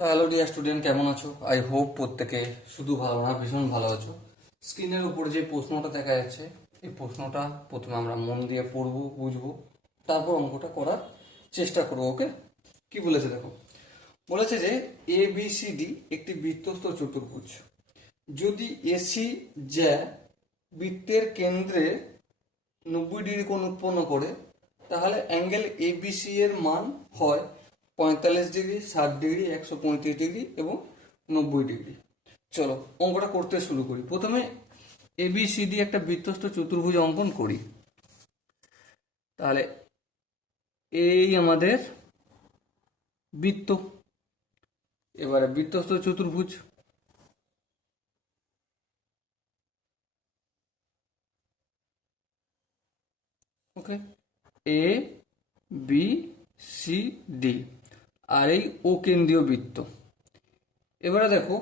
Hello dear student, কেমন আছো? I hope প্রত্যেকে শুধু ভালো না, ভীষণ ভালো আছো। স্ক্রিনের উপর যে প্রশ্নটা দেখা যাচ্ছে, এই প্রশ্নটা প্রথমে আমরা মন দিয়ে পড়ব, বুঝব, তারপর অঙ্কটা করার চেষ্টা করব ওকে কি বলেছে দেখো? বলেছে যে এ বি সি ডি একটি বৃত্তস্থ চতুর্ভুজ। যদি এসি জ্যা বৃত্তের কেন্দ্রে নব্বই ডিগ্রি কোণ উৎপন্ন করে, তাহলে অ্যাঙ্গেল এবিসি এর মান হয় পঁয়তাল্লিশ ডিগ্রি, ষাট ডিগ্রি, একশো পঁয়ত্রিশ ডিগ্রি এবং নব্বই ডিগ্রি। চলো, অঙ্কটা করতে শুরু করি। প্রথমে এবিসিডি একটা বৃত্তস্থ চতুর্ভুজ অঙ্কন করি। তাহলে এই আমাদের বৃত্ত। এবারে বৃত্তস্থ চতুর্ভুজ। Okay a b c d আর এই ও কেন্দ্রীয় বৃত্ত। এবারে দেখো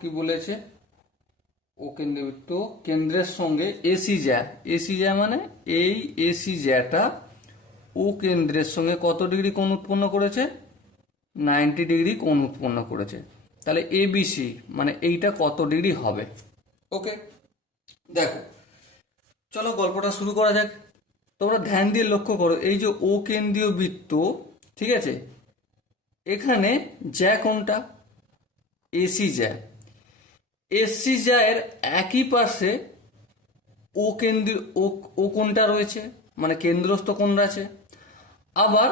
কি বলেছে? ও কেন্দ্রীয় বৃত্ত, কেন্দ্রের সঙ্গে এসি জ্যা এসি জ্যা মানে এই এসি জ্যাটা ও কেন্দ্রের সঙ্গে কত ডিগ্রি কোণ উৎপন্ন করেছে? নাইনটি ডিগ্রি কোণ উৎপন্ন করেছে। তাহলে এবিসি মানে এইটা কত ডিগ্রি হবে? ওকে দেখো, চলো গল্পটা শুরু করা যাক। তোমরা ধ্যান দিয়ে লক্ষ্য করো, এই যে ও কেন্দ্রীয় বৃত্ত, ঠিক আছে? এখানে জ্যা কোনটা? এসি জ্যা। এসি জ্যায়ের একই পাশে ও কেন্দ্রীয়, ও কোনটা রয়েছে? মানে কেন্দ্রস্থ কোণ আছে? আবার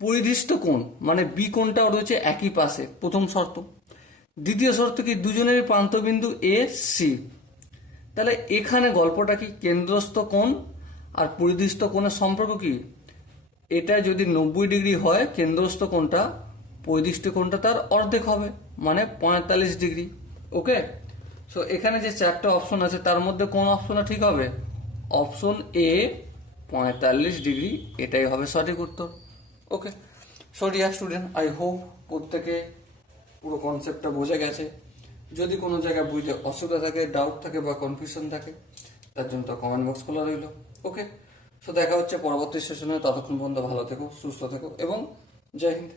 পরিদৃষ্ট কোণ মানে বি কোণটাও রয়েছে একই পাশে, প্রথম শর্ত। দ্বিতীয় শর্ত কি? দুজনের প্রান্তবিন্দু এ, সি। তাহলে এখানে গল্পটা কি? কেন্দ্রস্থ কোণ আর পরিদৃষ্ট কোণের সম্পর্ক কি? এটা যদি নব্বই ডিগ্রি হয়, কেন্দ্রস্থ কোণটা পরিদৃষ্ট কোণটা তার অর্ধেক হবে মানে পঁয়তাল্লিশ ডিগ্রি, ওকে? সো এখানে যে চারটা অপশন আছে, তার মধ্যে কোন অপশনটা ঠিক হবে? অপশন এ পঁয়তাল্লিশ ডিগ্রি, এটাই হবে সঠিক উত্তর, okay? So dear student I hope প্রত্যেকে পুরো কনসেপ্টটা বোঝা গেছে। যদি কোনো জায়গায় বুঝতে অসুবিধা থাকে ডাউট থাকে বা কনফিউশন থাকে, তার জন্য তো কমেন্ট বক্স খোলা রইল, ওকে? সো দেখা হচ্ছে পরবর্তী সেশনে ততক্ষণ পর্যন্ত ভালো থেকো সুস্থ থেকো এবং জয় হিন্দ।